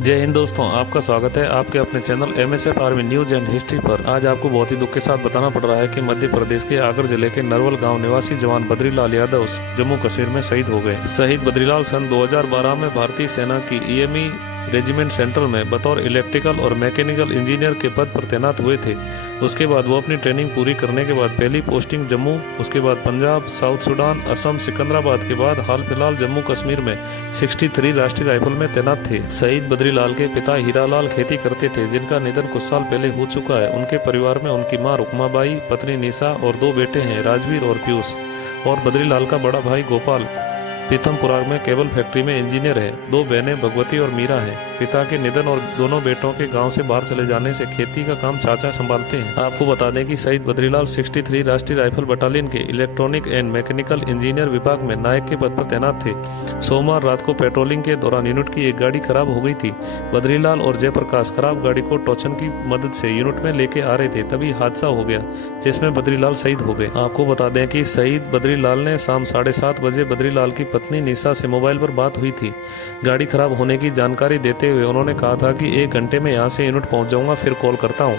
जय हिंद दोस्तों, आपका स्वागत है आपके अपने channel MSF army news and history पर। आज आपको बहुत ही दुख के साथ बताना पड़ रहा है कि मध्य प्रदेश के आगर जिले के नरवल गांव निवासी जवान बद्रीलाल यादव जम्मू कश्मीर में शहीद हो गए। शहीद बद्रीलाल सन 2012 में भारतीय सेना की EME रेजिमेंट सेंट्रल में बतौर इलेक्ट्रिकल और मैकेनिकल इंजीनियर के पद पर तैनात हुए थे। उसके बाद वो अपनी ट्रेनिंग पूरी करने के बाद पहली पोस्टिंग जम्मू, उसके बाद पंजाब, साउथ सुडान, असम, सिकंदराबाद के बाद हाल फिलहाल जम्मू कश्मीर में 63 राष्ट्रीय राइफल में तैनात थे। शहीद बद्रीलाल के पिता हीरालाल खेती करते थे, जिनका निधन कुछ साल पहले हो चुका है। उनके परिवार में उनकी मां रुकमाबाई, पत्नी निशा और 2 बेटे हैं, राजवीर और पीयूष। और बद्रीलाल का बड़ा भाई गोपाल पीथमपुरा में केबल फैक्ट्री में इंजीनियर है। 2 बहनें भगवती और मीरा हैं। पिता के निधन और दोनों बेटों के गांव से बाहर चले जाने से खेती का काम चाचा संभालते हैं। आपको बता दें कि शहीद बद्रीलाल 63 राष्ट्रीय राइफल बटालियन के इलेक्ट्रॉनिक एंड मैकेनिकल इंजीनियर विभाग में नायक के पद पर तैनात थे। सोमवार रात को पेट्रोलिंग के दौरान यूनिट की एक गाड़ी खराब हो गई थी। बद्रीलाल और जयप्रकाश खराब गाड़ी को टोचन की मदद से यूनिट में लेके आ रहे थे, तभी हादसा हो गया जिसमें बद्रीलाल शहीद हो गए। आपको बता दें कि शहीद बद्रीलाल ने शाम 7:30 बजे बद्रीलाल की पत्नी निशा से मोबाइल पर बात हुई थी। गाड़ी खराब होने की जानकारी देते हुए उन्होंने कहा था कि 1 घंटे में यहाँ से यूनिट पहुँच जाऊंगा, फिर कॉल करता हूँ।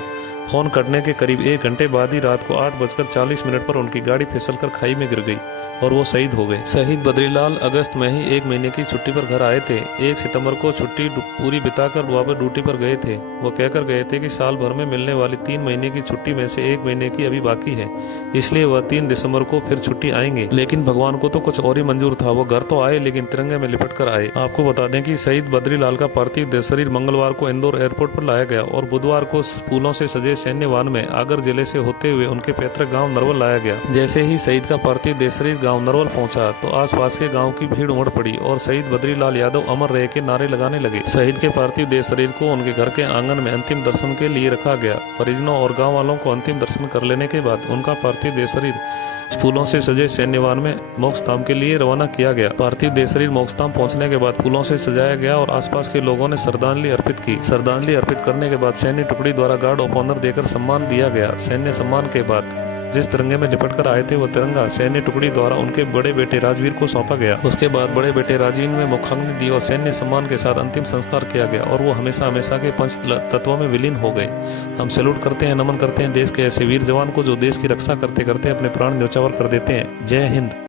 फोन करने के करीब 1 घंटे बाद ही रात को 8:40 पर उनकी गाड़ी फिसलकर खाई में गिर गई और वो शहीद हो गए। शहीद बद्रीलाल अगस्त में ही 1 महीने की छुट्टी पर घर आए थे। 1 सितंबर को छुट्टी पूरी बिताकर वापस ड्यूटी पर गए थे। वो कहकर गए थे कि साल भर में मिलने वाली 3 महीने की छुट्टी में से 1 महीने की अभी बाकी है, इसलिए वह 3 दिसंबर को फिर छुट्टी आएंगे। लेकिन भगवान को तो कुछ और ही मंजूर था। वो घर तो आए लेकिन तिरंगे में लिपट कर आए। आपको बता दें कि शहीद बद्रीलाल का पार्थिव देह शरीर मंगलवार को इंदौर एयरपोर्ट पर लाया गया और बुधवार को फूलों से सजे सैन्य वाहन में आगर जिले से होते हुए उनके पैतृक गाँव नरवल लाया गया। जैसे ही शहीद का पार्थिव देह शरीर गाँव नरवल पहुंचा तो आसपास के गांव की भीड़ उमड़ पड़ी और शहीद बद्रीलाल यादव अमर रहे के नारे लगाने लगे। शहीद के पार्थिव देह शरीर को उनके घर के आंगन में अंतिम दर्शन के लिए रखा गया। परिजनों और गांव वालों को अंतिम दर्शन कर लेने के बाद उनका पार्थिव देह शरीर फूलों से सजे सैन्यवान में मोक्षधाम के लिए रवाना किया गया। पार्थिव देह शरीर मोक्षधाम पहुंचने के बाद फूलों से सजाया गया और आसपास के लोगों ने श्रद्धांजलि अर्पित की। श्रद्धांजलि अर्पित करने के बाद सैन्य टुकड़ी द्वारा गार्ड ऑफ ऑनर देकर सम्मान दिया गया। सैन्य सम्मान के बाद जिस तिरंगे में लिपट कर आए थे वो तिरंगा सैन्य टुकड़ी द्वारा उनके बड़े बेटे राजवीर को सौंपा गया। उसके बाद बड़े बेटे राजीव में मुखाग्नि दी और सैन्य सम्मान के साथ अंतिम संस्कार किया गया और वो हमेशा हमेशा के 5 तत्वों में विलीन हो गए। हम सैल्यूट करते हैं, नमन करते हैं देश के ऐसे वीर जवान को जो देश की रक्षा करते करते अपने प्राण न्यौछावर कर देते हैं। जय हिंद।